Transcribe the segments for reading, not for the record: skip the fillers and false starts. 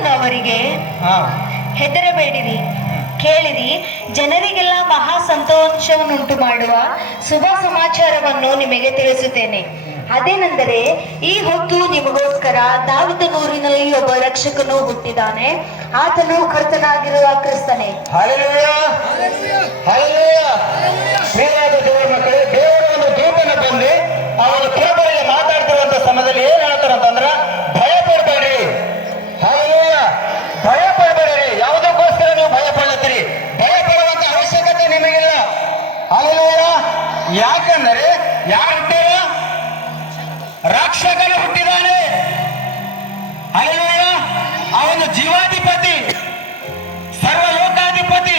ಹೇಳಿದನು ಅವರಿಗೆ, ಹೆದರಬೇಡಿರಿ, ಕೇಳಿರಿ, ಜನರಿಗೆಲ್ಲ ಮಹಾ ಸಂತೋಷವನ್ನುಂಟು ಮಾಡುವ ಶುಭ ಸಮಾಚಾರವನ್ನು ನಿಮಗೆ ತಿಳಿಸುತ್ತೇನೆ. ಅದೇನೆಂದರೆ, ಈ ಹೊತ್ತು ನಿಮಗೋಸ್ಕರ ದಾವೀದನೂರಿನಲ್ಲಿ ಒಬ್ಬ ರಕ್ಷಕನು ಹುಟ್ಟಿದ್ದಾನೆ. ಆತನು ಕರ್ತನಾಗಿರುವ ಕ್ರಿಸ್ತನೇ. ದೇವರ ಮಕ್ಕಳೇ, ದೇವರ ಒಂದು ದೂತನ ಬಂದು ಅವನು ಕೇಬರಿಗೆ ಮಾತಾಡ್ತಿರುವಂತ ಸಮಯದಲ್ಲಿ ಏನ್ ಹೇಳ್ತಾರಂತಂದ್ರ, ಭಯ ಪಡಬೇಡಿ. ಭಯ ಪಡಬೇಡ್ರಿ. ಯಾವುದಕ್ಕೋಸ್ಕರ ನೀವು ಭಯ ಪಡ್ಲತ್ತೀರಿ? ಭಯ ಪಡುವಂತ ಅವಶ್ಯಕತೆ ನಿಮಗಿಲ್ಲ. ಯಾಕಂದರೆ ಯಾರು ಹುಟ್ಟಾರ? ರಕ್ಷಕನು ಹುಟ್ಟಿದಾನೆ. ಅವನು ಜೀವಾಧಿಪತಿ, ಸರ್ವಲೋಕಾಧಿಪತಿ.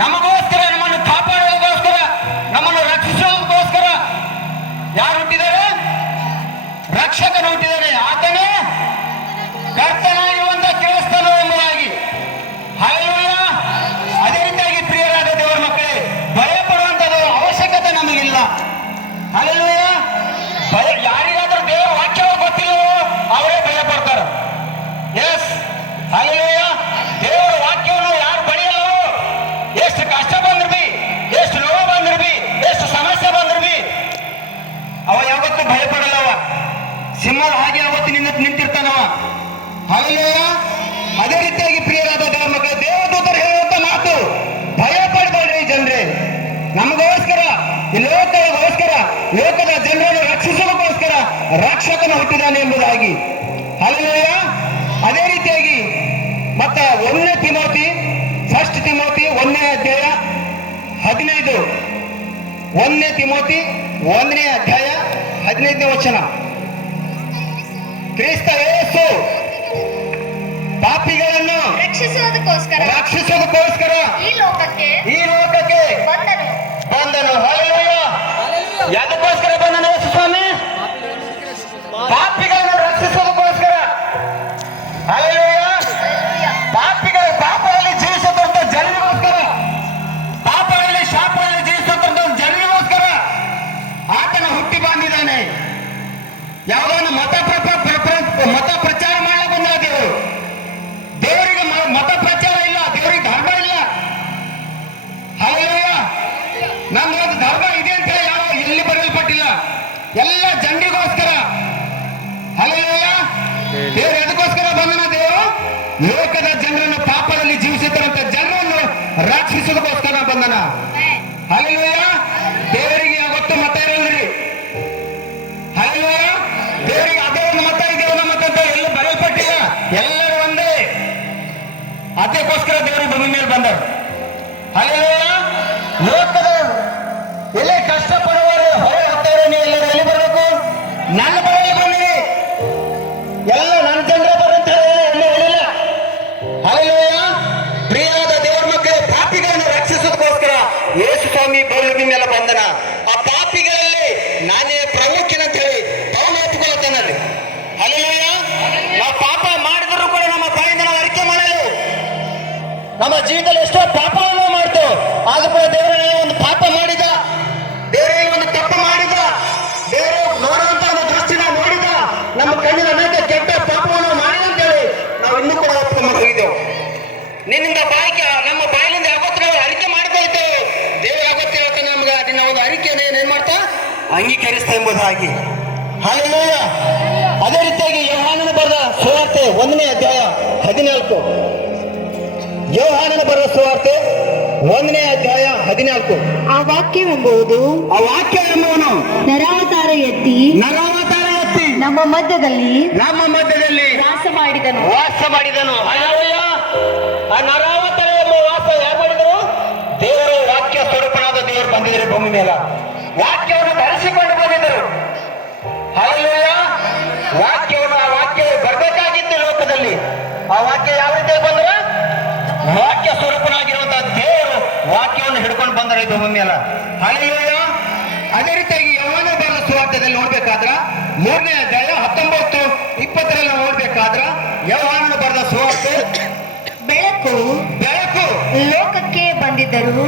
ನಮಗೋಸ್ಕರ, ನಮ್ಮನ್ನು ಕಾಪಾಡುವುದಕ್ಕೋಸ್ಕರ, ನಮ್ಮನ್ನು ರಕ್ಷಿಸುವುದಕ್ಕೋಸ್ಕರ ಯಾರು ಹುಟ್ಟಿದ್ದಾರೆ? ರಕ್ಷಕನು ಹುಟ್ಟಿದ್ದಾರೆ. ಆತನೇ ಕರ್ತನಾಗಿರುವಂತ ಕ್ರಿಸ್ತನು ಎಂಬುದಾಗಿ. ಅದೇ ರೀತಿಯಾಗಿ ಪ್ರಿಯರಾದ ದೇವರ ಮಕ್ಕಳೇ, ಭಯ ಪಡುವಂತದ್ದು ಅವಶ್ಯಕತೆ ನಮಗಿಲ್ಲ. ಭಯ ಯಾರಿಗಾದ್ರೂ ದೇವರ ವಾಕ್ಯ ಗೊತ್ತಿಲ್ಲವೋ ಅವರೇ ಭಯ ಪಡ್ತಾರ. ಎಸ್, ದೇವರ ವಾಕ್ಯವನ್ನು ಯಾರು ಬರೆಯಲ್ಲವೋ, ಎಷ್ಟು ಕಷ್ಟ ಬಂದ್ರಿ, ಎಷ್ಟು ನೋವು ಬಂದ್ರಿ, ಎಷ್ಟು ಸಮಸ್ಯೆ ಬಂದ್ರಿ, ಅವ ಯಾವತ್ತೂ ಭಯ ಪಡಲ್ಲವ. ಸಿಂಹದ ಹಾಗೆ ಯಾವತ್ತು ನಿಂತಿರ್ತಾನವ. ಅದೇ ರೀತಿಯಾಗಿ ಪ್ರಿಯರಾದ ದೇವರ ಮಕ್ಕಳು, ದೇವದೂತರು ಹೇಳುವಂತ ಮಾತು, ಭಯ ಪಡಬೇಡ್ರಿ ಜನರೇ. ನಮಗೋಸ್ಕರ, ಈ ಲೋಕಗೋಸ್ಕರ, ಲೋಕದ ಜನರನ್ನು ರಕ್ಷಿಸೋದಕ್ಕೋಸ್ಕರ ರಕ್ಷಕನು ಹುಟ್ಟಿದಾನೆ ಎಂಬುದಾಗಿ. ಅದೇ ರೀತಿಯಾಗಿ ಮತ್ತ 1 ತಿಮೋತಿ 1 ತಿಮೋತಿ 1ನೇ ಅಧ್ಯಾಯ 15. 1 ತಿಮೋತಿ 1ನೇ ಅಧ್ಯಾಯ 15ನೇ ವಚನ. ಕ್ರಿಸ್ತ ಯೇಸು ಪಾಪಿಗಳನ್ನು ರಕ್ಷಿಸುವುದಕ್ಕೋಸ್ಕರ ಈ ಲೋಕಕ್ಕೆ ಬಂದನು. ಯಾದಕ್ಕೋಸ್ಕರ ಬಂದನು ಯೇಸು ಸ್ವಾಮಿ? ಪಾಪಿಗಳನ್ನು ರಕ್ಷಿಸೋದಕ್ಕೋಸ್ಕರ. ಪಾಪಿಗಳು ಪಾಪದಲ್ಲಿ ಜೀವಿಸತಂತ ಜನರಿಗೋಸ್ಕರ, ಪಾಪದಲ್ಲಿ ಶಾಪದಲ್ಲಿ ಜೀವಿಸತಂತ ಜನರಿಗೋಸ್ಕರ ಆತನ ಹುಟ್ಟಿ ಬಂದಿದ್ದಾನೆ. ಯಾವುದೋ ಮತ ಪ್ರಚಾರ ಮಾಡಲಿಕ್ಕೆ ಬಂದ ದೇವರು. ದೇವರಿಗೆ ಮತ ಪ್ರಚಾರ ಇಲ್ಲ, ದೇವರಿಗೆ ಧರ್ಮ ಇಲ್ಲ. ನಮ್ದೊಂದು ಧರ್ಮ ಇದೆ ಅಂತ ಯಾವ ಎಲ್ಲಿ ಬರೆಯಲ್ಪಟ್ಟಿಲ್ಲ. ಎಲ್ಲ ಜನರಿಗೋಸ್ಕರ. ದೇವರು ಎದಕ್ಕೋಸ್ಕರ ಬಂದನ? ದೇವರು ಲೋಕದ ಜನರನ್ನು, ಪಾಪದಲ್ಲಿ ಜೀವಿಸುತ್ತಿರುವಂತ ಜನರನ್ನು ರಕ್ಷಿಸೋದಕ್ಕೋಸ್ಕರ ಬಂದನ. ದೇವರಿಗೆ ಯಾವತ್ತು ಮತ ಇರಲ್ರಿ. ದೇವರಿಗೆ ಅದೇ ಒಂದು ಮತ ಇದೆ, ಒಂದು ಮತ ಅಂತ ಎಲ್ಲ ಬರೆಯಲ್ಪಟ್ಟಿಲ್ಲ. ಎಲ್ಲರೂ ಒಂದೇ. ಅದಕ್ಕೋಸ್ಕರ ದೇವರು ಭೂಮಿ ಮೇಲೆ ಬಂದರು. ಲೋಕದ ಎಲ್ಲಿ ಕಷ್ಟಪಡುವವರು ಹೊರ ಹೋಗ್ತಾರೆ, ನೀವು ಎಲ್ಲರೂ ಎಲ್ಲಿ ಬರಬೇಕು? ನನ್ನ ಬರಲಿ ಬಂದಿರಿ. ಎಲ್ಲ ನನ್ನ ಜನರ ಬರಂತ ಎಲ್ಲೂ ಹೇಳಿಲ್ಲ. ಪ್ರಿಯಾದ ದೇವರ ಮಕ್ಕಳು, ಪಾಪಿಗಳನ್ನು ರಕ್ಷಿಸೋದಕ್ಕೋಸ್ಕರ ಯೇಸು ಸ್ವಾಮಿ ಭೂಮಿ ಮೇಲೆ ಬಂದನ. ಆ ಪಾಪಿಗಳಲ್ಲಿ ನಾನೇ ಪ್ರಮುಖನಂತ ಹೇಳಿ ಅವನು ಒಪ್ಪಿಕೊಳ್ಳುತ್ತಾನಲ್ಲಿ. ನಾವು ಪಾಪ ಮಾಡಿದರೂ ಕೂಡ ನಮ್ಮ ಬಾಯಿಂದ ನಾವು ಅರಿಕೆ ಮಾಡಲು, ನಮ್ಮ ಜೀವಿತದಲ್ಲಿ ಎಷ್ಟೋ ಪಾಪವನ್ನು ಮಾಡ್ತೇವೆ. ಆದ್ರೂ ಕೂಡ ದೇವರೇ ಒಂದು ಪಾಪ ಮಾಡಿದ, ದೇವರೇ ಒಂದು ತಪ್ಪು ಮಾಡಿದ, ದೇವರು ನೋಡುವಂತ ಒಂದು ದೃಷ್ಟಿನ ನೋಡಿದ, ನಮ್ಮ ಕಣ್ಣಿನ ಮೇಲೆ ಕೆಟ್ಟ ಪಾಪವನ್ನು ಮಾಡಿದ ಅಂತೇಳಿ ನಾವು ಇನ್ನೂ ಕೂಡ ಒಪ್ಪಿಕೊಂಡು ಹೋಗಿದ್ದೆವು. ನಿನ್ನಿಂದ ಬಾಯಿಗೆ, ನಮ್ಮ ಬಾಯಿಲಿಂದ ಯಾವತ್ತು ನಾವು ಅರಿಕೆ ಮಾಡ್ಕೊಳ್ತೇವೆ, ದೇವರು ಯಾವತ್ತು ಹೇಳ್ತಾನೆ ನಮ್ಗೆ ನಿನ್ನ ಒಂದು ಅರಿಕೆಯನ್ನು ಏನ್ ಮಾಡ್ತಾ ಅಂಗೀಕರಿಸ್ತಾ ಎಂಬುದಾಗಿ. ಅದೇ ರೀತಿಯಾಗಿ ಯೋಹಾನನ ಬರೆದ ಸುವಾರ್ತೆ 1ನೇ ಅಧ್ಯಾಯ 14. ಯೋಹಾನನ ಬರೆದ ಸುವಾರ್ತೆ 1ನೇ ಅಧ್ಯಾಯ 14. ಆ ವಾಕ್ಯವೆಂಬುದು, ಆ ವಾಕ್ಯ ಎಂಬುವನು ನರಾವತಾರ ಎತ್ತಿ ನಮ್ಮ ಮಧ್ಯದಲ್ಲಿ ವಾಸ ಮಾಡಿದನು. ಆ ನರಾವತಾರ ಎಂಬ ವಾಸ ಯಾರು ಮಾಡಿದರು? ದೇವರು ವಾಕ್ಯ ಸ್ವರೂಪನಾದ ದೇವರು ಬಂದಿದ್ದಾರೆ ಭೂಮಿ ಮೇಲೆ. ವಾಕ್ಯವನ್ನು ಧರಿಸಿಕೊಂಡು ಬಂದಿದ್ದರು. ವಾಕ್ಯವನ್ನು, ಆ ವಾಕ್ಯ ಬರಬೇಕಾಗಿತ್ತು ಲೋಕದಲ್ಲಿ. ಆ ವಾಕ್ಯ ಯಾವ ರೀತಿ ಬಂದ್ರ? ವಾಕ್ಯ ಸ್ವರೂಪನಾಗಿರುವಂತಹ ದೇವರು ವಾಕ್ಯವನ್ನು ಹಿಡ್ಕೊಂಡು ಬಂದರೆ ಇದು ಭೂಮಿ ಮೇಲೆ. ಅದೇ ರೀತಿಯಾಗಿ ಯೋಹಾನ ಬರೆದ ಸುವಾರ್ತೆಯಲ್ಲಿ ನೋಡ್ಬೇಕಾದ್ರ 3ನೇ ಅಧ್ಯಾಯ 19-20 ನೋಡ್ಬೇಕಾದ್ರ ಯೋಹಾನ ಬರೆದ ಸುವಾರ್ತೆ, ಬೆಳಕು ಲೋಕಕ್ಕೆ ಬಂದಿದ್ದರು,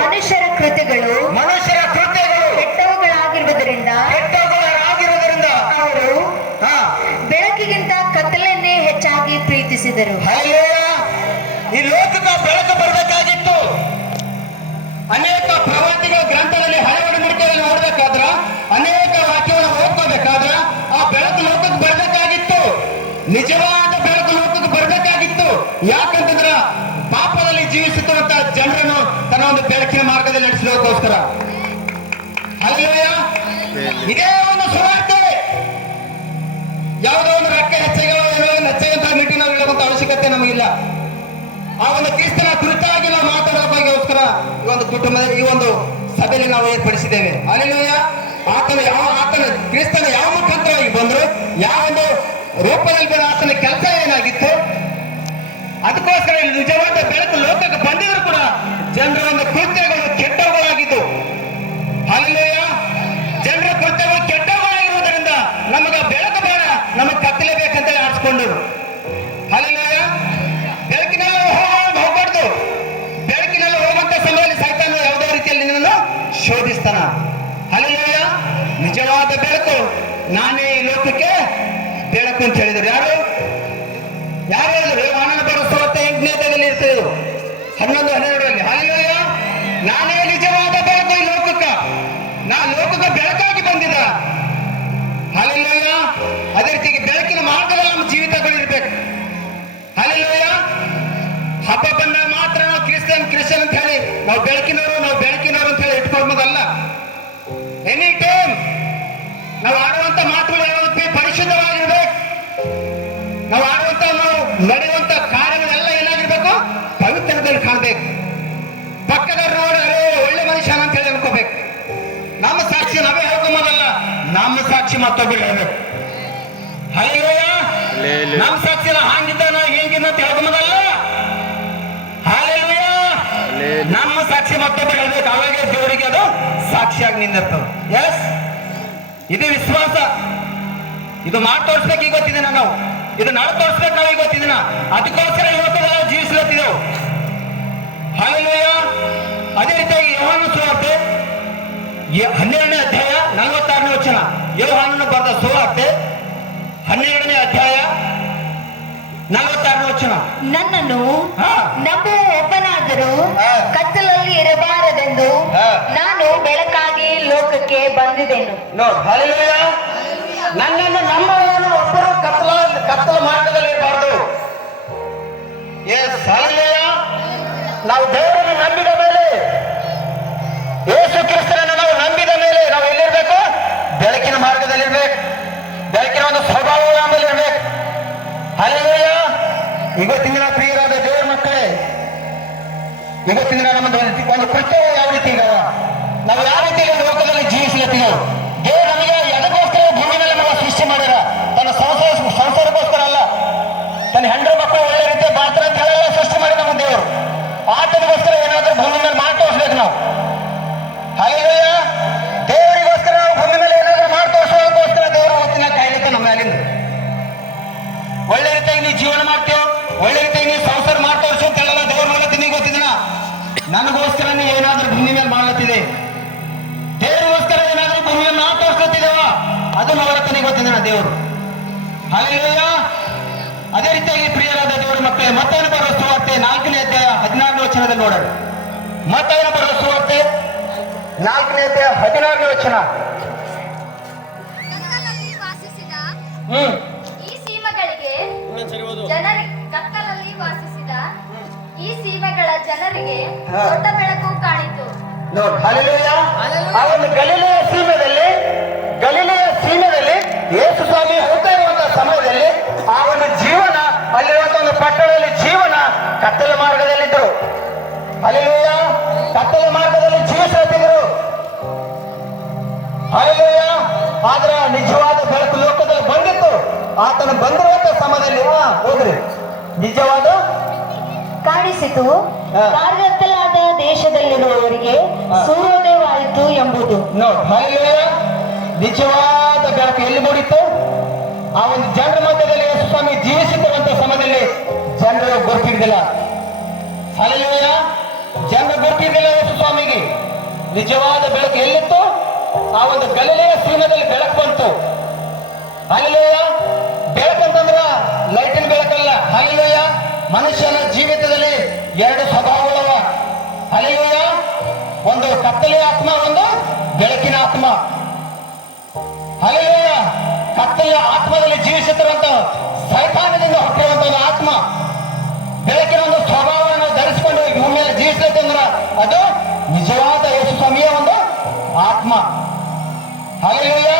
ಮನುಷ್ಯರ ಕೃತ್ಯಗಳು ಕೆಟ್ಟವುಗಳಾಗಿರುವುದರಿಂದ ಅವರು ಬೆಳಕಿಗಿಂತ ಕತ್ತಲನ್ನೇ ಹೆಚ್ಚಾಗಿ ಹೆಚ್ಚಾಗಿ ಪ್ರೀತಿಸಿದರು. ಹಲ್ಲೆಲೂಯಾ. ಈ ಲೋಕದ ಬೆಳಕು ಬರಬೇಕಾಗಿತ್ತು. ಅನೇಕ ಪ್ರವಾದಿಗಳ ಗ್ರಂಥದಲ್ಲಿ ಹಳೆ ಒಡಂಬಡಿಕೆಯಲ್ಲಿ ನೋಡ್ಬೇಕಾದ್ರ, ಅನೇಕ ವಾಕ್ಯವನ್ನು ಓದ್ಕೋಬೇಕಾದ್ರ ಆ ಬೆಳಕು ಲೋಕಕ್ಕೆ ಬರಬೇಕಾಗಿತ್ತು. ನಿಜವಾದ ಬೆಳಕು ಲೋಕಕ್ಕೆ ಬರಬೇಕಾಗಿತ್ತು. ಯಾಕಂತಂದ್ರ ಪಾಪದಲ್ಲಿ ಜೀವಿಸುತ್ತಿರುವಂತ ಜನರನ್ನು ತನ್ನ ಒಂದು ಬೆಳಕಿನ ಮಾರ್ಗದಲ್ಲಿ ನಡೆಸೋದಕ್ಕೋಸ್ಕರ. ಹಲ್ಲೆಲೂಯಾ. ಇದೇ ಒಂದು ಸುವಾರ್ತೆ. ಯಾವುದೋ ಒಂದು ರೊಕ್ಕ ಹೆಚ್ಚಾಗಿ ಹೆಚ್ಚಾಗಂತ ಮೀಟಿಂಗ್ ನಾವು ಹೇಳುವಂತ ಅವಶ್ಯಕತೆ ನಮಗಿಲ್ಲ. ಆ ಒಂದು ಕ್ರಿಸ್ತನ ಕುರಿತಾಗಿ ನಾವು ಮಾತಾಡೋದಕ್ಕೋಸ್ಕರ ಈ ಒಂದು ಕುಟುಂಬದ ಈ ಒಂದು ಸಭೆಯಲ್ಲಿ ನಾವು ಏರ್ಪಡಿಸಿದ್ದೇವೆ. ಹಲ್ಲೆಲೂಯಾ. ಆತನ ಕ್ರಿಸ್ತನ ಯಾವ ಮುಖಾಂತರವಾಗಿ ಬಂದ್ರು, ಯಾವ ಒಂದು ರೂಪದಲ್ಲಿ ಬಂದ ಆತನ ಕೆಲಸ ಏನಾಗಿತ್ತು, ಅದಕ್ಕೋಸ್ಕರ ನಿಜವಾದ ಬೆಳಕು ಲೋಕಕ್ಕೆ ಬಂದಿದ್ರು ಕೂಡ ಜನರ ಒಂದು ಕೃತ್ಯಗಳು ಕೆಟ್ಟವುಗಳಾಗಿದ್ದು. ಹಲ್ಲೆಲೂಯಾ. ಜನರ ಕೃತ್ಯಗಳು ಕೆಟ್ಟವುಗಳಾಗಿರುವುದರಿಂದ ನಮಗ ಬೆಳಕು ಬೇಡ, ನಮಗೆ ಕತ್ತಲೆ ಬೇಕಂತ ಆರಿಸ್ಕೊಂಡ್ರು. ಹಲ್ಲೆಲೂಯಾ. ಬೆಳಕಿನಲ್ಲಿ ಹೋಗ್ಬಾರ್ದು. ಬೆಳಕಿನಲ್ಲಿ ಹೋಗುವಂತ ಸಮಯದಲ್ಲಿ ಸೈತಾನ ಯಾವುದೋ ರೀತಿಯಲ್ಲಿ ನಿನ್ನನ್ನು ಶೋಧಿಸ್ತಾನ. ಹಲ್ಲೆಲೂಯಾ. ನಿಜವಾದ ಬೆಳಕು ನಾನೇ ಈ ಲೋಕಕ್ಕೆ ಬೆಳಕು ಅಂತ ಹೇಳಿದ್ರು. ಯಾರು ಹೇಳಿದ್ರು? ಯೋಹಾನನ ಬರೆದ ಸುವಾರ್ತೆ 8ನೇ ಅಧ್ಯಾಯದಲ್ಲಿ ಇರ್ತದೆ, 11-12ರಲ್ಲಿ. ಹಲ್ಲೆಲೂಯಾ. ನಾನೇ ನಿಜವಾದ ಬೆಳಕು ಈ ಲೋಕಕ್ಕೆ. ಲೋಕಕ್ಕೆ ಬೆಳಕಾಗಿ ಬಂದಿದ್ದ. ಹಲ್ಲೆಲೂಯಾ. ಅದೇ ರೀತಿಗೆ ಬೆಳಕಿನ ಮಾರ್ಗದಲ್ಲಿ ನಮ್ಮ ಜೀವಿತಗಳಿರ್ಬೇಕು. ಹಲ್ಲೆಲೂಯಾ. ಹಬ್ಬ ಬಂದಾಗ ಮಾತ್ರ ನಾವು ಕ್ರಿಶ್ಚಿಯನ್ ಅಂತ ಹೇಳಿ ನಾವು ಬೆಳಕಿನವರು ಅಂತ ಹೇಳಿ ಇಟ್ಕೊಳ್ಬೋದಲ್ಲ. ಎನಿ ಟೈಮ್ ನಾವು ಆಡುವಂತ ಮಾತುಗಳು ಯಾವುದು ಪರಿಶುದ್ಧವಾಗಿರ್ಬೇಕು. ನಾವು ಆಡುವಂತ ನಾವು ನಡೆಯುವಂತ ಕಾರ್ಯಗಳೆಲ್ಲ ಏನಾಗಿರ್ಬೇಕು? ಪವಿತ್ರದಲ್ಲಿ ಕಾಣ್ಬೇಕು. ಪಕ್ಕದ ನೋಡಿ ಒಳ್ಳೆ ಮನುಷ್ಯನ ಅಂತ ಹೇಳಿ ಅನ್ಕೋಬೇಕು. ನಮ್ಮ ಸಾಕ್ಷಿ ನಾವೇ ಹೇಳ್ಕೊಂಬೋದಲ್ಲ, ನಮ್ಮ ಸಾಕ್ಷಿ ಮತ್ತೊಬ್ಬರು ಹೇಳ್ಬೇಕು. ಹಲ್ಲೆಲೂಯಾ. ನಮ್ಮ ಸಾಕ್ಷಿ ಹಾಂಗಿದ್ದಾನ ಹೇಗಿದ್ದ ಅಂತ ಹೇಳ್ಕೊಂಬೋದಲ್ಲ. ಹಲ್ಲೆಲೂಯಾ. ನಮ್ಮ ಸಾಕ್ಷಿ ಮತ್ತೊಬ್ಬರು ಹೇಳ್ಬೇಕು. ಅವಾಗೆ ದೇವರಿಗೆ ಅದು ಸಾಕ್ಷಿಯಾಗಿ ನಿಂದಿರ್ತವೆ. ಎಸ್, ಇದು ವಿಶ್ವಾಸ. ಇದು ಮಾಡಿ ತೋರಿಸ್ಬೇಕು. ಈಗ ಗೊತ್ತಿದ್ದೀನ ನಾವು, ಇದು ನಾಳೆ ತೋರಿಸ್ಬೇಕು. ನಾವು ಈಗ ಗೊತ್ತಿದ್ದೀನ, ಅದಕ್ಕೋಸ್ಕರ ಇವತ್ತು ನಾವು ಜೀವಿಸ್ಲತ್ತಿದ್ದೆವು. ಹಲ್ಲೆಲೂಯಾ. ಅದೇ ರೀತಿಯಾಗಿ ಯೋಹಾನನ ಸುವಾರ್ತೆ 12ನೇ ಅಧ್ಯಾಯ 46ನೇ ವಚನ. ಯೋಹಾನನು ಬರೆದ ಸುವಾರ್ತೆ 12ನೇ ಅಧ್ಯಾಯ 46ನೇ ವಚನ. ನನ್ನನ್ನು ನಂಬುವ ಒಬ್ಬನಾದರೂ ಕತ್ತಲಲ್ಲಿ ಇರಬಾರದೆಂದು ನಾನು ಬೆಳಕಾಗಿ ಲೋಕಕ್ಕೆ ಬಂದಿದ್ದೇನು. ನೋಡಿ, ಹಲ್ಲೆಲೂಯಾ. ನನ್ನನ್ನು ನಂಬುವವನು ಒಬ್ಬರು ಕತ್ತಲ ಮಾರ್ಗದಲ್ಲಿ ಇರಬಾರದು. Yes, hallelujah. ನಾವು ದೇವರನ್ನು ನಂಬಿದ ಮೇಲೆ, ಯೇಸು ಕ್ರಿಸ್ತನನ್ನು ನಾವು ನಂಬಿದ ಮೇಲೆ ನಾವು ಎಲ್ಲಿರ್ಬೇಕು? ಬೆಳಕಿನ ಮಾರ್ಗದಲ್ಲಿರ್ಬೇಕು. ಬೆಳಕಿನ ಒಂದು ಸ್ವಭಾವ ನಮ್ಮಲ್ಲಿ ಇರ್ಬೇಕು. ಹಲ್ಲೆಲೂಯಾ. ಇವತ್ತಿನ ದಿನ ಪ್ರಿಯರಾದ ದೇವರ ಮಕ್ಕಳೇ, ಇವತ್ತಿನ ದಿನ ನಮ್ಮದು ಒಂದು ಕೃತ್ಯ ಯಾವ ರೀತಿ ಈಗ ನಾವು ಯಾವ ರೀತಿ ಲೋಕದಲ್ಲಿ ಜೀವಿಸ್ಲತ್ತೀವೋ, ದೇವರು ನಮಗೆ ಎದಕ್ಕೋಸ್ಕರ ಭೂಮಿ ಮೇಲೆ ನಾವು ಸೃಷ್ಟಿ ಮಾಡ್ಯಾರ? ತನ್ನ ಸಂಸಾರಕ್ಕೋಸ್ಕರ ಅಲ್ಲ, ತನ್ನ ಹೆಂಡರು ಮಕ್ಕಳು ಒಳ್ಳೆ ರೀತಿ ಬಾಳ್ತಾರೆ ಅಂತ ಹೇಳೆಲ್ಲ ಸೃಷ್ಟಿ ಮಾಡಿ ನಮ್ಮ ದೇವರು. ಆತನಿಗೋಸ್ಕರ ಏನಾದ್ರೂ ಭೂಮಿ ಮೇಲೆ ಮಾಡಿ ತೋರಿಸ್ಬೇಕು ನಾವು. ಹಲ್ಲೆಲೂಯಾ. ದೇವರಿಗೋಸ್ಕರ ನಾವು ಭೂಮಿ ಮೇಲೆ ಏನಾದ್ರೂ ಮಾಡಿ ತೋರಿಸೋದಕ್ಕೋಸ್ಕರ ದೇವರು ಹೊತ್ತಿನ ಕಾಯ್ಲಿಕ್ಕೆ ನಮ್ಮ ಮೇಲಿಂದ ಒಳ್ಳೆ ರೀತಿಯಾಗಿ ನೀವು ಜೀವನ ಮಾಡ್ತೇವೆ, ಒಳ್ಳೆ ರೀತಿಯಾಗಿ ನೀವು ಸಂಸಾರ ಮಾಡಿ ತೋರಿಸು ಅಂತ ಹೇಳಲ್ಲ ದೇವ್ರ ಮೂಲಕ. ನಿಮಗೆ ಗೊತ್ತಿದ್ದೀನ, ನನಗೋಸ್ಕರ ನೀವು ಏನಾದ್ರೂ ಭೂಮಿ ಮೇಲೆ ಮಾಡ್ಲತ್ತಿದೆ, ದೇವರಿಗೋಸ್ಕರ ಏನಾದ್ರೂ ಭೂಮಿ ಮೇಲೆ ನಾವು ತೋರಿಸ್ಲತ್ತಿದ್ದೇವ, ಅದು ನವರತ್ತನಿಗೆ ಗೊತ್ತಿದ್ದೀನ ದೇವರು. ಹಲ್ಲೆಲೂಯಾ. ಅದೇ ರೀತಿಯಾಗಿ ಪ್ರಿಯರಾದ ದೇವರ ಮಕ್ಕಳೇ, ಮತ್ತೇನು ಬರುವ ಸುವಾರ್ತೆ 4ನೇ ಅಧ್ಯಾಯ 16ನೇ ವಚನದಲ್ಲಿ ನೋಡೋಣ. ಮತ್ತೇನು ಬರುವ ಸುವಾರ್ತೆ 4ನೇ ಅಧ್ಯಾಯ 16ನೇ ವಚನ. ಕತ್ತಲಲ್ಲಿ ವಾಸಿಸಿದ ಈ ಸೀಮೆಗಳ ಜನರಿಗೆ ದೊಡ್ಡ ಬೆಳಕು ಕಾಣಿತು. ನೋಡಿ, ಹಲ್ಲೆಲೂಯಾ. ಆ ಒಂದು ಗಲಿಲೆಯ ಸೀಮೆಯಲ್ಲಿ ಯೇಸು ಸ್ವಾಮಿ ಹೋಗ್ತಾ ಇರುವಂತಹ ಸಮಯದಲ್ಲಿ ಆ ಒಂದು ಜೀವನ, ಅಲ್ಲಿರುವಂತಹ ಒಂದು ಪಟ್ಟಣದಲ್ಲಿ ಜೀವನ ಕತ್ತಲ ಮಾರ್ಗದಲ್ಲಿದ್ದರು. ಹಲ್ಲೆಲೂಯಾ. ಕತ್ತಲ ಮಾರ್ಗದಲ್ಲಿ ಜೀವಿಸುತ್ತಿದ್ದರು. ಹಲ್ಲೆಲೂಯಾ. ಆದ್ರೆ ನಿಜವಾದ ಬೆಳಕು ಲೋಕದಲ್ಲಿ ಬಂದಿತ್ತು. ಆತನು ಬಂದಿರುವಂತಹ ಸಮಯದಲ್ಲಿ ಹೋಗ್ರಿ ನಿಜವಾದ ಕಾಣಿಸಿತು. ಕಾರ್ಯತ್ತಲಾದ ದೇಶದಲ್ಲಿರುವವರಿಗೆ ಸೂರ್ಯೋದಯವಾಯಿತು ಎಂಬುದು. ನೋಡಿ, ಹಲ್ಲೆಲೂಯಾ. ನಿಜವಾದ ಬೆಳಕು ಎಲ್ಲಿ ಮೂಡಿತ್ತು? ಆ ಒಂದು ಜನರ ಮಧ್ಯದಲ್ಲಿ ಯೇಸು ಸ್ವಾಮಿ ಜೀವಿಸುತ್ತಿರುವಂತಹ ಸಮಯದಲ್ಲಿ ಜನರು ಗೊತ್ತಿದ್ದಿಲ್ಲ. ಹಲ್ಲೆಲೂಯಾ. ಜನರು ಗೊತ್ತಿದ್ದಿಲ್ಲ ಯೇಸು ಸ್ವಾಮಿಗೆ. ನಿಜವಾದ ಬೆಳಕು ಎಲ್ಲಿತ್ತು? ಆ ಒಂದು ಗಲಿಲೆಯ ಸೀಮೆಯಲ್ಲಿ ಬೆಳಕು ಬಂತು. ಹಲ್ಲೆಲೂಯಾ. ಬೆಳಕಂತಂದ್ರ ಲೈಟಿನ ಬೆಳಕಲ್ಲ, ಮನುಷ್ಯನ ಜೀವಿತದಲ್ಲಿ ಎರಡು ಸ್ವಭಾವಗಳವ. ಹಲ್ಲೆಲೂಯಾ. ಒಂದು ಕತ್ತಲೆಯ ಆತ್ಮ, ಒಂದು ಬೆಳಕಿನ ಆತ್ಮ. ಹಲ್ಲೆಲೂಯಾ. ಕತ್ತಲೆಯ ಆತ್ಮದಲ್ಲಿ ಜೀವಿಸುತ್ತಿರುವಂತ ಸೈತಾನದಿಂದ ಹುಟ್ಟಿರುವಂತ ಒಂದು ಆತ್ಮ ಬೆಳಕಿನ ಒಂದು ಸ್ವಭಾವವನ್ನು ಧರಿಸಿಕೊಂಡು ಈ ಭೂಮಿಯಲ್ಲಿ ಜೀವಿಸಲಿಕ್ಕೆ ಅಂದ್ರೆ ಅದು ನಿಜವಾದ ಯೇಸು ಸ್ವಾಮಿಯ ಒಂದು ಆತ್ಮ. ಹಲ್ಲೆಲೂಯಾ.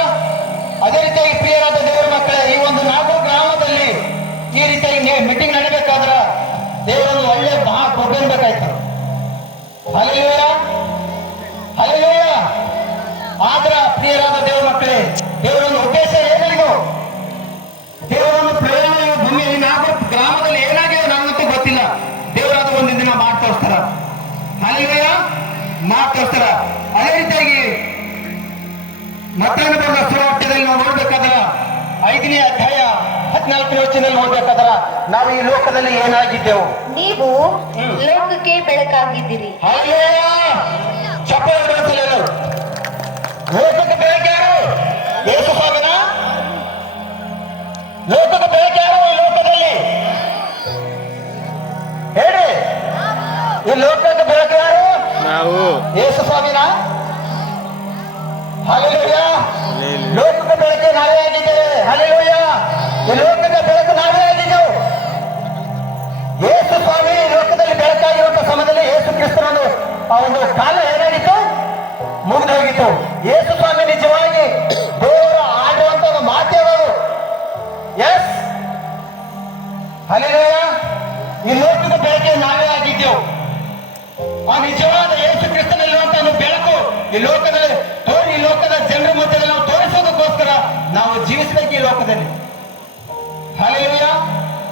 ಅದೇ ರೀತಿಯಾಗಿ ಪ್ರಿಯರಾದ ದೇವರ ಮಕ್ಕಳೇ, ಈ ಒಂದು ನಾಗೂರ್ ಗ್ರಾಮದಲ್ಲಿ ಈ ರೀತಿಯಾಗಿ ಮೀಟಿಂಗ್ ನಡೀಬೇಕಾದ್ರ ದೇವರೊಂದು ಒಳ್ಳೆ ಮಹಾ ಕೃಪೆ ಬೇಕಾಯ್ತು. ಹಲ್ಲೆಲೂಯಾ. ಹಲ್ಲೆಲೂಯಾ. ಆದ್ರ ಪ್ರಿಯರಾದ ದೇವರ ಮಕ್ಕಳೇ, ದೇವರೊಂದು ಉದ್ದೇಶ ಏನಿದು? ದೇವರೊಂದು ಪ್ರೇರಣೆ ಭೂಮಿಯಲ್ಲಿ ನಾಗೂರ್ ಗ್ರಾಮದಲ್ಲಿ ಏನಾಗಿದೆ ನನಗಂತೂ ಗೊತ್ತಿಲ್ಲ. ದೇವರಾದ ಒಂದು ದಿನ ಮಾಡಿ ತೋರಿಸ್ತಾರ. ಹಲ್ಲೆಲೂಯಾ. ಮಾಡಿ ತೋರಿಸ್ತಾರ. ಅದೇ ರೀತಿಯಾಗಿ ಮತ್ತೊಂದು ಬರೆದ ಸುವಾರ್ತೆಯಲ್ಲಿ ನಾವು ನೋಡ್ಬೇಕಾದ್ರ 5ನೇ ಅಧ್ಯಾಯ 14ನೇ ವಚನದಲ್ಲಿ ನೋಡ್ಬೇಕಾದ್ರ ನಾವು ಈ ಲೋಕದಲ್ಲಿ ಏನಾಗಿದ್ದೆವು? ನೀವು ಲೋಕಕ್ಕೆ ಬೆಳಕಾಗಿದ್ದೀರಿ. ಹಲ್ಲೆಲೂಯಾ. ಚಪ್ಪಾಳೆ ಹೊಡೆಸಲು ಲೋಕಕ್ಕೆ ಬೆಳಕು ಯಾರು? ಯೇಸು ಸ್ವಾಮಿನ. ಲೋಕಕ್ಕೆ ಬೆಳಕು ಯಾರು ಈ ಲೋಕದಲ್ಲಿ? ಹೇಳಿ, ಈ ಲೋಕಕ್ಕೆ ಬೆಳಕು ಯಾರು? ನಾವು. ಯೇಸು ಸ್ವಾಮಿನ. ಹಲ್ಲೆಲೂಯಾ. ಲೋಕದ ಬೆಳಕು ನಾವೇ ಆಗಿದ್ದೇವೆ. ಹಲ್ಲೆಲೂಯಾ. ಈ ಲೋಕದ ಬೆಳಕು ನಾವೇ ಆಗಿದ್ದೆವು. ಯೇಸು ಸ್ವಾಮಿ ಲೋಕದಲ್ಲಿ ಬೆಳಕಾಗಿರುವಂತ ಸಮಯದಲ್ಲಿ ಯೇಸು ಕ್ರಿಸ್ತನನ್ನು ಆ ಒಂದು ಕಾಲ ಏನಾಗಿತ್ತು? ಮುಗಿದು ಹೋಗಿತ್ತು. ಯೇಸು ಸ್ವಾಮಿ ನಿಜವಾಗಿ ದೇವರ ಆಡುವಂತ ಒಂದು ಮಾಧ್ಯಮಗಳು. ಎಸ್. ಹಲ್ಲೆಲೂಯಾ. ಈ ಲೋಕದ ಬೆಳಕೆ ನಾವೇ ಆಗಿದ್ದೆವು. ಆ ನಿಜವಾದ ಯೇಸು ಕ್ರಿಸ್ತನಲ್ಲಿರುವಂತ ಒಂದು ಬೆಳಕು ಈ ಲೋಕದಲ್ಲಿ ಈ ಲೋಕದ ಜನರ ಮಧ್ಯದಲ್ಲಿ ನಾವು ತೋರಿಸೋದಕ್ಕೋಸ್ಕರ ನಾವು ಜೀವಿಸಬೇಕು ಈ ಲೋಕದಲ್ಲಿ. ಹಲ್ಲೆಲೂಯಾ.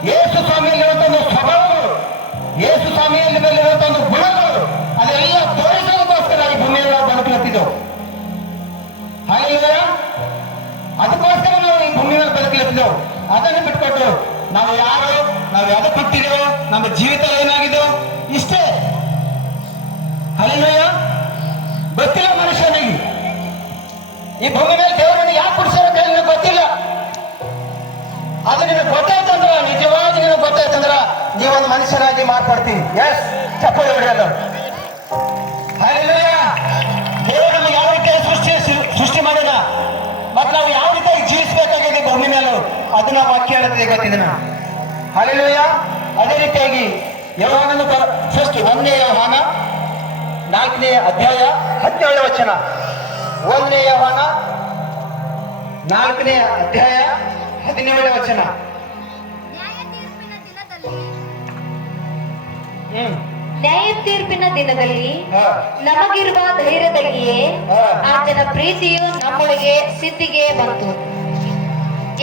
ಯೇಸು ಸ್ವಾಮಿಯಲ್ಲಿರುವಂತ ಒಂದು ಸ್ವಭಾವಗಳು, ಯೇಸು ಸ್ವಾಮಿಯಲ್ಲಿ ಮೇಲಿರುವಂತ ಒಂದು ಗುಣಗಳು, ಅದೆಲ್ಲ ತೋರಿಸೋದಕ್ಕೋಸ್ಕರ ಈ ಭೂಮಿಯಲ್ಲಿ ನಾವು ಬದುಕುತ್ತಿದ್ದೆವು. ಹಲ್ಲೆಲೂಯಾ. ಅದಕ್ಕೋಸ್ಕರ ನಾವು ಈ ಭೂಮಿ ಮೇಲೆ ಬದುಕುತ್ತಿದ್ದೆವು. ಅದನ್ನು ಬಿಟ್ಕೊಟ್ಟು ನಾವು ಯಾರು, ನಾವು ಯಾವ್ದಕ್ಕೆ ಹುಟ್ಟಿದೆವು, ನಮ್ಮ ಜೀವಿತ ಏನಾಗಿದ್ದೆವು, ಇಷ್ಟೇ. ಹಲ್ಲೆಲೂಯಾ. ಗೊತ್ತಿಲ್ಲ ಮನುಷ್ಯನಿಗೆ ಈ ಭೂಮಿ ಮೇಲೆ ದೇವರನ್ನು ಯಾಕೆ ಕುಡಿಸೋರು ಅಂತ ನಿನಗೆ ಗೊತ್ತಿಲ್ಲ. ಅದು ನಿನಗೆ ಗೊತ್ತಾಯ್ತಂದ್ರ, ನಿಜವಾಗಿ ನಿನಗೆ ಗೊತ್ತಾಯ್ತಂದ್ರ ನೀವೊಂದು ಮನುಷ್ಯನಾಗಿ ಮಾರ್ಪಡ್ತೀವಿ. ಎಸ್. ಚಪ್ಪಲಿ ಹೊಡೆಯಲು. ಹಲ್ಲೆಲೂಯಾ. ದೇವರು ನಮಗೆ ಯಾವ ರೀತಿಯ ಸೃಷ್ಟಿ ಮಾಡಿದ ಮತ್ತು ನಾವು ಯಾವ ರೀತಿಯಾಗಿ ಜೀವಿಸಬೇಕಾಗಿದೆ ಭೂಮಿ ಮೇಲೂ ಅದನ್ನ ವಾಕ್ಯ ಹೇಳುತ್ತದೆ ಗೊತ್ತಿದೆ. ಹಲ್ಲೆಲೂಯಾ. ಅದೇ ರೀತಿಯಾಗಿ ಯೋಹಾನನು ಫಸ್ಟ್ 1ನೇ ಯೋಹಾನ 4ನೇ ಅಧ್ಯಾಯ 17ನೇ ವಚನ. 1ನೇ ಯೋಹಾನ 4ನೇ ಅಧ್ಯಾಯ 17ನೇ ವಚನ. ನ್ಯಾಯ ತೀರ್ಪಿನ ದಿನದಲ್ಲಿ ನ್ಯಾಯ ತೀರ್ಪಿನ ದಿನದಲ್ಲಿ ಹಾ. ನಮಗಿರುವ ಧೈರ್ಯದಲ್ಲಿಯೇ ಹಾ. ಆತನ ಪ್ರೀತಿಯು ನಮ್ಮೊಳಗೆ ಸಿದ್ಧಿಗೆ ಬಂತು.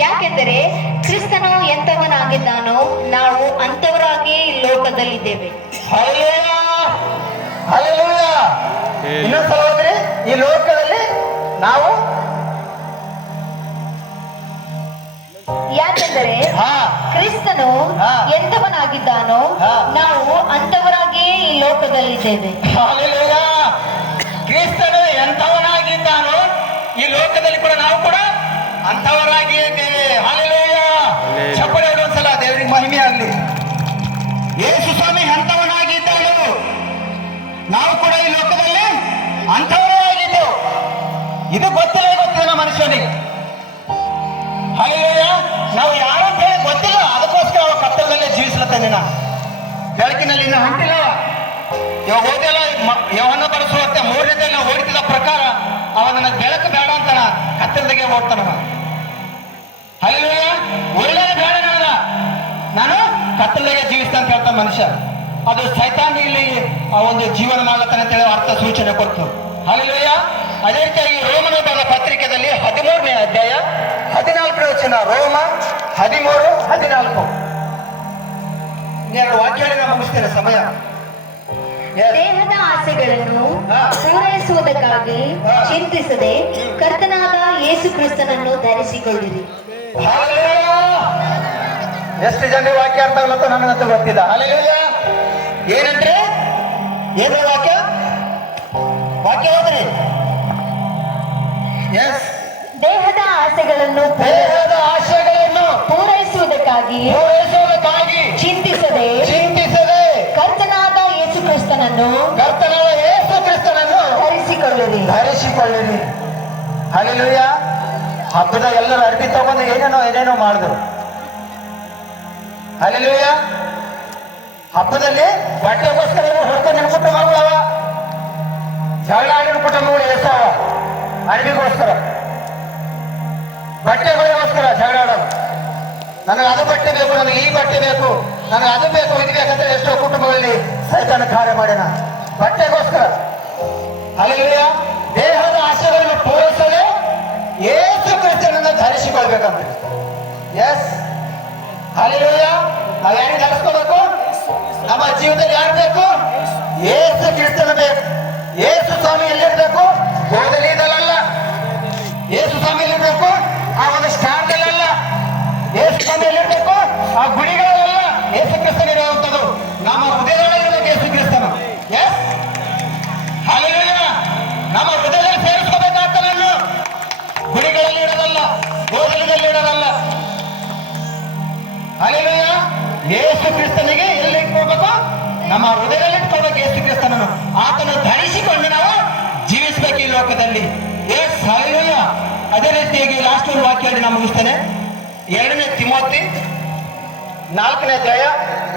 ಯಾಕೆಂದರೆ ಕ್ರಿಸ್ತನು ಎಂಥವನಾಗಿದ್ದಾನೋ ನಾವು ಅಂಥವರಾಗಿಯೇ ಈ ಲೋಕದಲ್ಲಿದ್ದೇವೆ. ಹಲ್ಲೆಲೂಯಾ. ಹಲ್ಲೆಲೂಯಾ. ಇನ್ನೊಂದ್ಸಲ ಹೋದ್ರಿ, ಈ ಲೋಕದಲ್ಲಿ ನಾವು ಯಾಕೆಂದರೆ ಹಾ ಕ್ರಿಸ್ತನು ಹಾ. ಎಂಥವನಾಗಿದ್ದಾನೋ ಹಾ. ನಾವು ಅಂಥವರಾಗಿಯೇ ಈ ಲೋಕದಲ್ಲಿದ್ದೇವೆ. ಹಲ್ಲೆಲೂಯಾ. ಕ್ರಿಸ್ತನು ಎಂಥವನಾಗಿದ್ದಾನೋ ಈ ಲೋಕದಲ್ಲಿ ಕೂಡ ನಾವು ಕೂಡ ಅಂಥವರಾಗಿಯೇ ಇದ್ದೇವೆ. ಹಲ್ಲೆಲೂಯಾ. ಚಪ್ಪಲಿ ಒಂದ್ಸಲ ದೇವರಿಗೆ ಮಹಿಮೆ ಆಗಲಿ. ಯೇಸು ಸ್ವಾಮಿ ಎಂಥವನಾಗಿದ್ದಾನೋ ನಾವು ಕೂಡ ಈ ಲೋಕದಲ್ಲಿ ಅಂಥವರೇ ಆಗಿದ್ದೆವು. ಇದು ಗೊತ್ತಿಲ್ಲ ಮನುಷ್ಯನಿಗೆ. ಹಲ್ಲೆಲೂಯಾ. ನಾವು ಯಾರು ಅಂತ ಹೇಳಿ ಗೊತ್ತಿಲ್ಲ, ಅದಕ್ಕೋಸ್ಕರ ಅವ ಕತ್ತಲದಲ್ಲೇ ಜೀವಿಸ್ಲತ್ತಾನೆ. ನಾ ಬೆಳಕಿನಲ್ಲಿ ಇನ್ನು ಹೊಂಟಿಲ್ಲ. ಇವಾಗ ಓದಿಲ್ಲ. ಯೋಹಾನ ಬರೆಸುವಂತೆ 3ನೇದಲ್ಲಿ ನಾವು ಓದಿದ ಪ್ರಕಾರ ಅವ ನನಗೆ ಬೆಳಕು ಬೇಡ ಅಂತಾನ, ಕತ್ತಲದಾಗೆ ಓಡ್ತಾನವ. ಹಲ್ಲೆಲೂಯಾ. ಒಳ್ಳೆಯ ಬೇಡ ನನಗ, ನಾನು ಕತ್ತಲದಾಗೆ ಜೀವಿಸ್ತಾ ಅಂತ ಹೇಳ್ತಾನೆ ಮನುಷ್ಯ. ಅದು ಸೈತಾನ್ ಇಲ್ಲಿ ಆ ಒಂದು ಜೀವನ ಮಾಡ್ಲತ್ತಾನೆ ಅಂತ ಹೇಳಿ ಅರ್ಥ ಸೂಚನೆ ಕೊಡ್ತು. ಹಲ್ಲೆಲೂಯಾ. ಅದೇ ರೀತಿಯಾಗಿ ರೋಮನ ಬರೆದ ಪತ್ರಿಕೆಯಲ್ಲಿ 13ನೇ ಅಧ್ಯಾಯ 14ನೇ ವಚನ. ರೋಮ 13:14. ಎರಡು ವಾಕ್ಯಗಳನ್ನು ಮುಗಿಸ್ತೇನೆ, ಸಮಯ. ದೇಹದ ಆಸೆಗಳನ್ನು ಹಾ. ಪೂರೈಸುವುದಕ್ಕಾಗಿ ಹಾ. ಚಿಂತಿಸದೆ ಕರ್ತನಾದ ಯೇಸು ಕ್ರಿಸ್ತನನ್ನು ಧರಿಸಿಕೊಳ್ಳಿರಿ. ಹಲ್ಲೆಲೂಯಾ. ಎಷ್ಟು ಜನ ವಾಕ್ಯ ಅರ್ಥ ಆಗಲತ್ತ ನನಗಂತೂ ಗೊತ್ತಿಲ್ಲ. ಹಲ್ಲೆಲೂಯಾ. ಏನಂದ್ರೆ ಏನು ವಾಕ್ಯ ಹೋದ್ರಿ? ಎಸ್. ದೇಹದ ಆಸೆಗಳನ್ನು ದೇಹದ ಆಶಯಗಳನ್ನು ಪೂರೈಸುವುದಕ್ಕಾಗಿ ಪೂರೈಸುವುದಕ್ಕಾಗಿ ಚಿಂತಿಸದೆ ಚಿಂತಿಸದೆ ಕರ್ತನಾದ ಯೇಸು ಕ್ರಿಸ್ತನನ್ನು ಕರ್ತನಾದ ಯೇಸು ಕ್ರಿಸ್ತನನ್ನು ಧರಿಸಿಕೊಳ್ಳಿರಿ. ಹಲ್ಲೆಲೂಯ. ಹಬ್ಬದ ಎಲ್ಲರೂ ಅರ್ಬಿ ತಗೊಂಡು ಏನೇನೋ ಮಾಡಿದ್ರು. ಹಲ್ಲೆಲೂಯ. ಹಬ್ಬದಲ್ಲಿ ಬಟ್ಟೆಗೋಸ್ಕರ ಹೊರತು ನಿಮ್ಮ ಕುಟುಂಬಗಳವ, ಜಗಳ ಆಡಿನ ಕುಟುಂಬಗಳು ಎಷ್ಟಾವ, ಅರ್ಬಿಗೋಸ್ಕರ ಬಟ್ಟೆಗಳಿಗೋಸ್ಕರ ಜಗಳ ಆಡೋದು. ನನಗೆ ಅದು ಬಟ್ಟೆ ಬೇಕು, ನನಗೆ ಈ ಬಟ್ಟೆ ಬೇಕು, ನನಗೆ ಅದು ಬೇಕು, ಇದು ಬೇಕಂತ ಎಷ್ಟೋ ಕುಟುಂಬಗಳಲ್ಲಿ ಸೈತಾನ ಕಾರ್ಯ ಮಾಡ್ಯಾನ ಬಟ್ಟೆಗೋಸ್ಕರ. ಹಲ್ಲೆಲೂಯ. ದೇಹದ ಆಶೆಗಳನ್ನು ಪೂರೈಸಲು ಯೇಸು ಕ್ರಿಸ್ತನನ್ನು ಧರಿಸಿಕೊಳ್ಬೇಕಂತ. S, hallelujah. ನಾವು ಯಾರಿಗೆ ಧರಿಸ್ಕೋಬೇಕು? ನಮ್ಮ ಜೀವನದಲ್ಲಿ ಯಾರು ಬೇಕು? ಯೇಸು ಕ್ರಿಸ್ತನ ಬೇಕು. ಯೇಸು ಸ್ವಾಮಿ ಎಲ್ಲಿರ್ಬೇಕು? ಗೋದಲಿದಲ್ಲ. ಯೇಸು ಸ್ವಾಮಿ ಎಲ್ಲಿರ್ಬೇಕು? ಆ ಒಂದು ಸ್ಟ್ಯಾಂಡಲ್ಲ. ಯೇಸು ಸ್ವಾಮಿ ಎಲ್ಲಿರ್ಬೇಕು? ಆ ಗುಡಿಗಳಲ್ಲ. ಯೇಸು ಕ್ರಿಸ್ತನ ಇರುವಂಥದ್ದು ನಮ್ಮ ಹೃದಯದೊಳಗಿರ್ಬೇಕು. ಯೇಸು ಕ್ರಿಸ್ತನ. Yes, hallelujah. ನಮ್ಮ ಹೃದಯದಲ್ಲಿ ಸೇರಿಸ್ಕೋಬೇಕಾಗ್ತದನ್ನು ಗುಡಿಗಳಲ್ಲಿ ಇಡೋದಲ್ಲ, ಗೋದಲಿನಲ್ಲಿ ಇಡೋದಲ್ಲ. ಹಲ್ಲೆಲೂಯ. ಯೇಸು ಕ್ರಿಸ್ತನಿಗೆ ಎಲ್ಲಿ ಇಟ್ಕೊಳ್ಬೇಕು? ನಮ್ಮ ಹೃದಯದಲ್ಲಿ ಇಟ್ಕೊಳ್ಬೇಕು ಯೇಸು ಕ್ರಿಸ್ತನನ್ನು. ಆತನು ಧರಿಸಿಕೊಂಡು ನಾವು ಜೀವಿಸಬೇಕು ಈ ಲೋಕದಲ್ಲಿ. Yes, hallelujah. ಅದೇ ರೀತಿಯಾಗಿ ಲಾಸ್ಟ್ ಒಂದು ವಾಕ್ಯ ಹೇಳಿ ನಾನು ಮುಗಿಸ್ತೇನೆ. 2 ತಿಮೋತಿ 4ನೇ ಅಧ್ಯಾಯ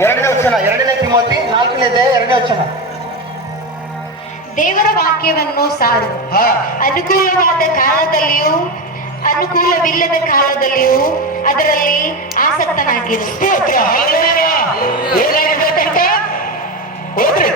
2ನೇ ವಚನ. 2 ತಿಮೋತಿ 4ನೇ ಅಧ್ಯಾಯ 2ನೇ ವಚನ. ದೇವರ ವಾಕ್ಯವನ್ನು ಸಾರು. ಹಾ, ಅನುಕೂಲವಾದ ಕಾಲದಲ್ಲಿಯೂ ಅನುಕೂಲವಿಲ್ಲದ ಕಾಲದಲ್ಲಿಯೂ ಅದರಲ್ಲಿ ಆಸಕ್ತನಾಗಿರು. ಸ್ತೋತ್ರ. ಹಲ್ಲೆಲೂಯ. ಏನಾಗಿರ್ಬೇಕಂತ ಹೋದ್ರಿ.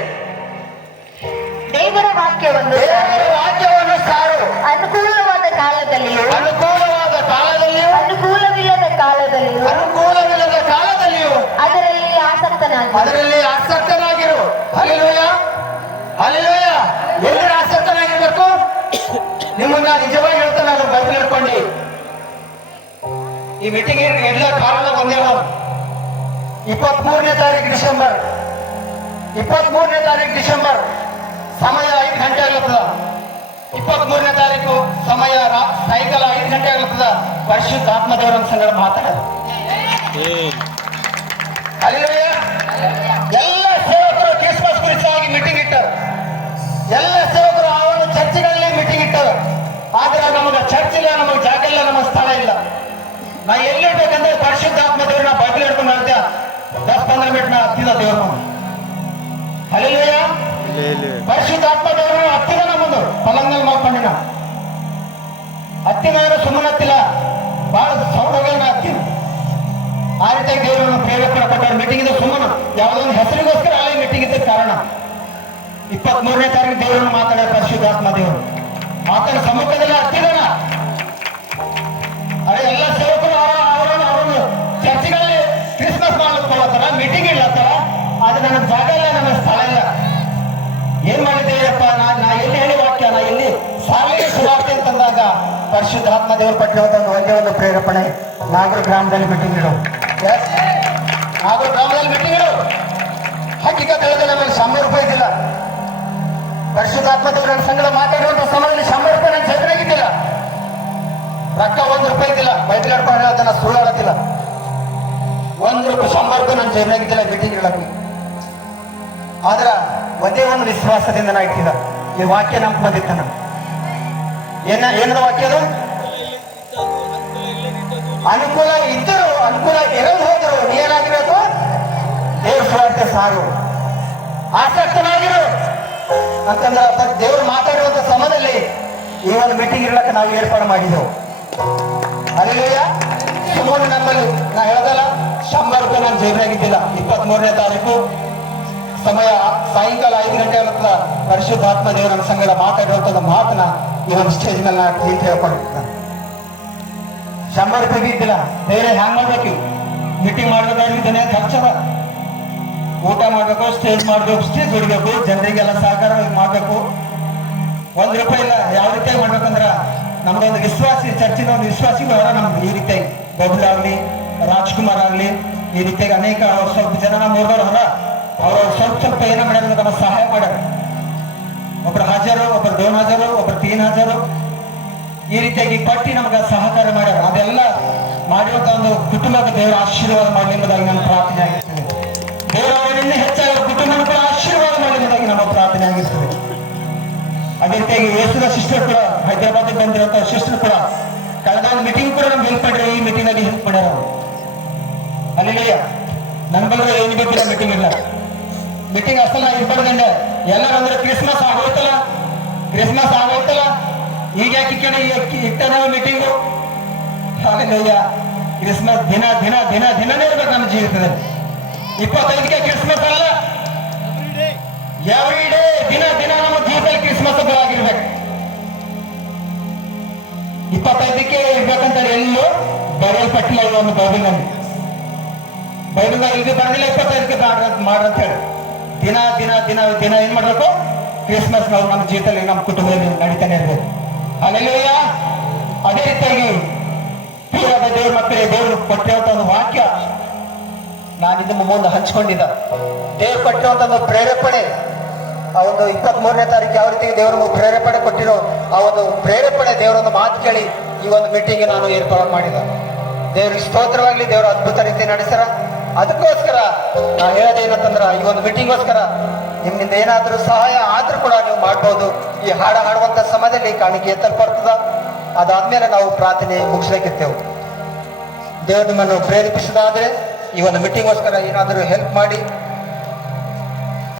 ದೇವರ ವಾಕ್ಯವನ್ನು ದೇವರ ವಾಕ್ಯವನ್ನು ಸಾರು. ಅನುಕೂಲವಾದ ಕಾಲದಲ್ಲಿಯೂ ಅನುಕೂಲವಾದ ಕಾಲದಲ್ಲಿಯೂ ಅನುಕೂಲವಿಲ್ಲದ ಕಾಲದಲ್ಲಿಯೂ ಅನುಕೂಲವಿಲ್ಲದ ಕಾಲದಲ್ಲಿಯೂ ಅದರಲ್ಲಿ ಆಸಕ್ತನಾಗಿರು. ಅದರಲ್ಲಿ ಆಸಕ್ತನಾಗಿರು. ಹಲ್ಲೆಲೂಯ. ಹಲ್ಲೆಲೂಯ. ಎಲ್ಲಿ ಆಸಕ್ತನಾಗಿರ್ಬೇಕು? ನಿಮ್ಮನ್ನ ನಿಜವಾಗಿ ಹೇಳ್ತಾನೆ, ನಾನು ಬೈಬಲ್ ಹಿಡ್ಕೊಂಡು ಈ ಮೀಟಿಂಗ್ ಎಲ್ಲ ಕಾರಣ ಒಂದೇ. 23ನೇ ತಾರೀಕು ಡಿಸೆಂಬರ್, 23ನೇ ತಾರೀಕು ಡಿಸೆಂಬರ್ ಸಮಯ 5 ಗಂಟೆ ಆಗ್ಲತ್ತದ. 23ನೇ ತಾರೀಕು ಸಮಯ ಸಾಯಂಕಾಲ 5 ಗಂಟೆ ಆಗ್ಲತ್ತದ. ಪರಿಶುದ್ಧ ಆತ್ಮದೇವರ ಸಂಗಡ ಮಾತಾಡೋದು. ಹಲ್ಲೆಲೂಯ. ಎಲ್ಲ ಸೇವಕರು ಕ್ರಿಸ್ಮಸ್ ಕುರಿತಾಗಿ ಮೀಟಿಂಗ್ ಇಟ್ಟರು. ಎಲ್ಲ ಸೇವಕರು ಆ ಒಂದು ಚರ್ಚ್ಗಳಲ್ಲಿ ಮೀಟಿಂಗ್ ಇಟ್ಟರು. ಆದ್ರೆ ನಮಗೆ ಚರ್ಚ್ ಇಲ್ಲ, ನಮಗೆ ಜಾಗ ಇಲ್ಲ, ನಮಗೆ ಸ್ಥಳ ಇಲ್ಲ. ನಾ ಎಲ್ಲಿರ್ಬೇಕಂದ್ರೆ ಪರಿಶುದ್ಧಾತ್ಮ ದೇವ್ರನ್ನ ಬೈಬಲ್ ಹಿಡ್ಕೊಂಡು ಹೇಳ್ತೇವೆ. 10-15 ಮಿನಿಟ್ ನಾ ಹತ್ತಿದ ದೇವ್ರ. ಹಲ್ಲೆಲೂಯ. ಪರಿಶುದ್ಧಾತ್ಮ ದೇವರು ಹತ್ತಿದ ನಮ್ಮದು ಪಲಂಗಲ್ ಮಾಡ್ಕೊಂಡಿನ ಹತ್ತಿನ ಸುಮ್ಮನೆ ಹತ್ತಿಲ್ಲ, ಬಹಳ ಸೌರಗಳನ್ನ ಹತ್ತಿನ. ಆ ರೀತಿಯಾಗಿ ದೇವರನ್ನು ಪ್ರೇರೇಪಣೆ ಕೊಟ್ಟಾರ. ಮೀಟಿಂಗ್ ಇದು ಸುಮ್ಮನೆ ಯಾವುದೋ ಒಂದು ಹೆಸರಿಗೋಸ್ಕರ ಅಲ್ಲಿ ಮೀಟಿಂಗ್ ಇದ್ದ ಕಾರಣ 23ನೇ ತಾರೀಕು ದೇವರನ್ನು ಮಾತಾಡ ಪರಿಶುದ್ಧಾತ್ಮ ದೇವರು ಆತನ ಸಮ್ಮುಖದಲ್ಲಿ ಹತ್ತಿದನ. ಅದೇ ಎಲ್ಲ ಸೇವಕರು ಅವರನ್ನು ಚರ್ಚ್ಗಳಲ್ಲಿ ಕ್ರಿಸ್ಮಸ್ ಮಾಡ್ಕೊಳ್ಳತ್ತಾರ, ಮೀಟಿಂಗ್ ಇಡ್ಲತ್ತಾರ. ಆದ್ರೆ ನನಗೆ ಜಾಗ ಇಲ್ಲ, ನನಗೆ ಸ್ಥಳ ಇಲ್ಲ. ಏನ್ ಮಾಡಿದ್ದೇವಪ್ಪ? ನಾ ಎಲ್ಲಿ ಹೇಳಿ ವಾಕ್ಯ, ನಾ ಎಲ್ಲಿ ಸಾಲಿಗೆ ಸುವಾರ್ತೆ ಅಂತಂದಾಗ ಪರಿಶುದ್ಧಾತ್ಮ ದೇವರು ಪಟ್ಟಿರುವಂತ ಒಂದೇ ಒಂದು ಪ್ರೇರೇಪಣೆ, ನಾಗರ ಗ್ರಾಮದಲ್ಲಿ ಮೀಟಿಂಗ್ ಇಡು. ನಾಗರ ಗ್ರಾಮದಲ್ಲಿ ಮೀಟಿಂಗ್ ಇಡು. ಹಕ್ಕಿಕತೆ ಹೇಳಿದ್ರೆ ನಮಗೆ 100 ರೂಪಾಯಿ ಇದ್ದಿಲ್ಲ. ಪರಿಶುದ್ಧಾತ್ಮ ದೇವರ ಸಂಗಡ ಮಾತಾಡುವಂತ ಸಮಯದಲ್ಲಿ 100 ರೂಪಾಯಿ ನನ್ನ ಜೊತೆಗಿದ್ದಿಲ್ಲ. ರೊಕ್ಕ 1 ರೂಪಾಯಿ ಇದ್ದಿಲ್ಲ. ಬೈಬಲ್ ಹಿಡ್ಕೊಂಡು ಹೇಳೋದನ್ನ ಸುಳ್ಳು ಹೇಳತ್ತಿಲ್ಲ. 1 ರೂಪಾಯಿ 100 ರೂಪಾಯಿ ನನ್ನ ಜೊತೆಗಿದ್ದಿಲ್ಲ ಮೀಟಿಂಗ್ ಹೇಳಕ್ಕೆ. ಆದ್ರ ಒಂದೇ ಒಂದು ವಿಶ್ವಾಸದಿಂದ ನಾ ಇಟ್ಟಿದ ಈ ವಾಕ್ಯ ನಮ್ಗೆ ಬಂದಿತ್ತ. ಏನದ ವಾಕ್ಯ ಅದು? ಅನುಕೂಲ ಇದ್ದರು, ಅನುಕೂಲ ಇರಲು ಹೋದರು, ನೀ ಏನಾಗಿರ್ಬೇಕು? ದೇವ್ರ ಸ್ವಾರ್ಥ ಸಾರು, ಆಸಕ್ತನಾಗಿರು ಅಂತಂದ್ರೆ ದೇವ್ರು ಮಾತಾಡುವಂತ ಸಮಯದಲ್ಲಿ ಈ ಒಂದು ಮೀಟಿಂಗ್ ಇರ್ಲಕ್ಕ ನಾವು ಏರ್ಪಾಡು ಮಾಡಿದೆವು. ಹಲ್ಲೆಲೂಯ. ಸುಮ್ಮನೆ ನಮ್ಮಲ್ಲಿ ನಾ ಹೇಳ್ದಲ್ಲ 100 ರೂಪಾಯಿ ನಾನು ಜೇಬಿನಾಗಿದ್ದಿಲ್ಲ. 23ನೇ ತಾರೀಕು ಸಮಯ ಸಾಯಂಕಾಲ 5 ಗಂಟೆ ಆಗುತ್ತದ. ಪರಿಶುದ್ಧಾತ್ಮ ದೇವರ ಸಂಗಡ ಮಾತಾಡುವಂಥದ್ದು ಮಾತನ್ನ ಈ ಒಂದು ಸ್ಟೇಜ್ ಮೇಲೆ ನಾನು ಹೇಳ್ಕೊಂಡಿರ್ತಾನೆ. 100 ರೂಪಾಯಿ ಇದ್ದಿಲ್ಲ. ಬೇರೆ ಹ್ಯಾಂಗ್ ಮಾಡ್ಬೇಕು? ಮೀಟಿಂಗ್ ಮಾಡ್ಬೇಕಾಗಿದ್ದಾನೆ, ಖರ್ಚದ. ಊಟ ಮಾಡ್ಬೇಕು, ಸ್ಟೇಜ್ ಮಾಡ್ಬೇಕು, ಸ್ಟೇಜ್ ಹೊಡಿಬೇಕು, ಜನರಿಗೆಲ್ಲ ಸಹಕಾರ ಮಾಡ್ಬೇಕು. 1 ರೂಪಾಯಿ ಇಲ್ಲ. ಯಾವ ರೀತಿಯಾಗಿ ಮಾಡ್ಬೇಕಂದ್ರ ನಮ್ದೊಂದು ವಿಶ್ವಾಸಿ, ಚರ್ಚಿನ ಒಂದು ವಿಶ್ವಾಸಿಗಳು ಅವರ ನಮ್ದು ಈ ರೀತಿಯಾಗಿ ಬಬುಲ್ ಆಗ್ಲಿ, ರಾಜ್ಕುಮಾರ್ ಆಗ್ಲಿ, ಈ ರೀತಿಯಾಗಿ ಅನೇಕ ಸ್ವಲ್ಪ ಜನ ನಮ್ಮ ಊರದವ್ರು ಹೊರ ಅವರು ಸ್ವಲ್ಪ ಏನೋ ಮಾಡ್ಯಾರ, ನಮಗೆ ಸಹಾಯ ಮಾಡ್ಯಾರ. ಒಬ್ರು ಹಾಜರು, ಒಬ್ರು 2 ಹಾಜರು, ಒಬ್ರು 3 ಹಾಜರು, ಈ ರೀತಿಯಾಗಿ ಪಟ್ಟಿ ನಮ್ಗೆ ಸಹಕಾರ ಮಾಡ್ಯಾರ. ಅದೆಲ್ಲ ಮಾಡಿರುವಂತ ಒಂದು ಕುಟುಂಬಕ್ಕೆ ದೇವರ ಆಶೀರ್ವಾದ ಮಾಡಲಿ ಎಂಬುದಾಗಿ ನನ್ನ ಪ್ರಾರ್ಥನೆ ಆಗಿರ್ತದೆ. ದೇವರವರನ್ನೇ ಹೆಚ್ಚಾಗಿ ಕುಟುಂಬ ಕೂಡ ಆಶೀರ್ವಾದ ಮಾಡುವುದಾಗಿ ನಮ್ಮ ಪ್ರಾರ್ಥನೆ ಆಗಿರ್ತದೆ. ಅದೇ ರೀತಿಯಾಗಿ ಯೇಸುದ ಸಿಸ್ಟರ್ ಕೂಡ ಹೈದರಾಬಾದ್ ಬಂದಿರುವಂತಹ ಸಿಸ್ಟರ್ ಕೂಡ ಕಳೆದ ಒಂದು ಮೀಟಿಂಗ್ ಕೂಡ ನಮ್ಗೆ ಹೆಲ್ಪ್ ಮಾಡ್ರಿ. ಈ ಮೀಟಿಂಗ್ ಅಲ್ಲಿ ಹೆಲ್ಪ್ ಮಾಡ್ಯಾರ ಅಲ್ಲಿ ನನ್ ಬಂದ್ರೆ ಏನು ಬೇಕಿಲ್ಲ ಮೀಟಿಂಗ್ ಇಲ್ಲ. ಮೀಟಿಂಗ್ ಅಷ್ಟಲ್ಲ ಇರ್ಬಾರ್ದಂಡೆ ಎಲ್ಲರೂ ಅಂದ್ರೆ ಕ್ರಿಸ್ಮಸ್ ಆಗೋಯ್ತಲ್ಲ, ಕ್ರಿಸ್ಮಸ್ ಆಗೋಯ್ತಲ್ಲ, ಈಗ ಯಾಕೆ ಇಟ್ಟನ ಮೀಟಿಂಗು. ಹಾಗಲ್ಲ, ಕ್ರಿಸ್ಮಸ್ ದಿನ ದಿನ ದಿನ ದಿನನೇ ಇರ್ಬೇಕು ನಮ್ಮ ಜೀವಿತದಲ್ಲಿ. 25ಕ್ಕೆ ಕ್ರಿಸ್ಮಸ್ ಅಲ್ಲ, ಎವ್ರಿ ಡೇ ದಿನ ದಿನ ನಮ್ಮ ಜೀವಿತದಲ್ಲಿ ಕ್ರಿಸ್ಮಸ್ ಆಗಿರ್ಬೇಕು. 25ಕ್ಕೆ ಇರ್ಬೇಕಂತ ಎಲ್ಲೂ ಬರೆಯಲ್ಪಟ್ಟಿಲ್ಲ ಒಂದು ಬೈಬಲ್ನಲ್ಲಿ. ಬೈಬಲ್ನಾಗ ಇದು ಬರಲಿಲ್ಲ 25ಕ್ಕೆ ಮಾಡ್ರಂತ ಹೇಳಿ. ದಿನ ದಿನ ದಿನ ದಿನ ಏನ್ ಮಾಡ್ಬೇಕು, ಕ್ರಿಸ್ಮಸ್ ನಾವು ನಮ್ಮ ಜೀವಿತದಲ್ಲಿ ನಮ್ಮ ಕುಟುಂಬದಲ್ಲಿ ನಡೀತಾನೆ ಇರ್ಬೇಕು. ಅಲ್ಲೆಲ್ಲ ಅದೇ ರೀತಿಯಾಗಿ ಪ್ರಿಯವಾದ ದೇವ್ರ ಮಕ್ಕಳೇ, ದೇವರು ಕೊಟ್ಟಿರುವಂತ ಒಂದು ವಾಕ್ಯ ನಾನು ಇದನ್ನು ಮುಂದೆ ಹಂಚ್ಕೊಂಡಿದ್ದ. ದೇವ್ರು ಕೊಟ್ಟಿರುವಂತ ಒಂದು ಪ್ರೇರೇಪಣೆ, ಆ ಒಂದು 23ನೇ ತಾರೀಕು ಯಾವ ರೀತಿ ದೇವರ ಪ್ರೇರೇಪಣೆ ಕೊಟ್ಟಿರೋ ಆ ಒಂದು ಪ್ರೇರೇಪಣೆ, ದೇವರೊಂದು ಮಾತು ಕೇಳಿ ಈ ಒಂದು ಮೀಟಿಂಗ್ ನಾನು ಏರ್ಪಾಡು ಮಾಡಿದ. ದೇವ್ರಿಗೆ ಸ್ತೋತ್ರವಾಗ್ಲಿ, ದೇವರ ಅದ್ಭುತ ರೀತಿ ನಡೆಸ್ಯಾರ. ಅದಕ್ಕೋಸ್ಕರ ನಾ ಹೇಳೋದೇನಂತಂದ್ರ, ಈ ಒಂದು ಮೀಟಿಂಗ್ಗೋಸ್ಕರ ನಿಮ್ಮಿಂದ ಏನಾದ್ರೂ ಸಹಾಯ ಆದ್ರೂ ಕೂಡ ನೀವು ಮಾಡ್ಬೋದು. ಈ ಹಾಡು ಹಾಡುವಂತ ಸಮಯದಲ್ಲಿ ಕಾಣಿಕೆ ಎತ್ತಲ್ಪಡ್ತದ. ಅದಾದ್ಮೇಲೆ ನಾವು ಪ್ರಾರ್ಥನೆ ಮುಗಿಸ್ಬೇಕಿರ್ತೇವೆ. ದೇವರು ನಿಮ್ಮನ್ನು ಪ್ರೇರೇಪಿಸೋದಾದ್ರೆ ಈ ಒಂದು ಮೀಟಿಂಗ್ಗೋಸ್ಕರ ಏನಾದರೂ ಹೆಲ್ಪ್ ಮಾಡಿ.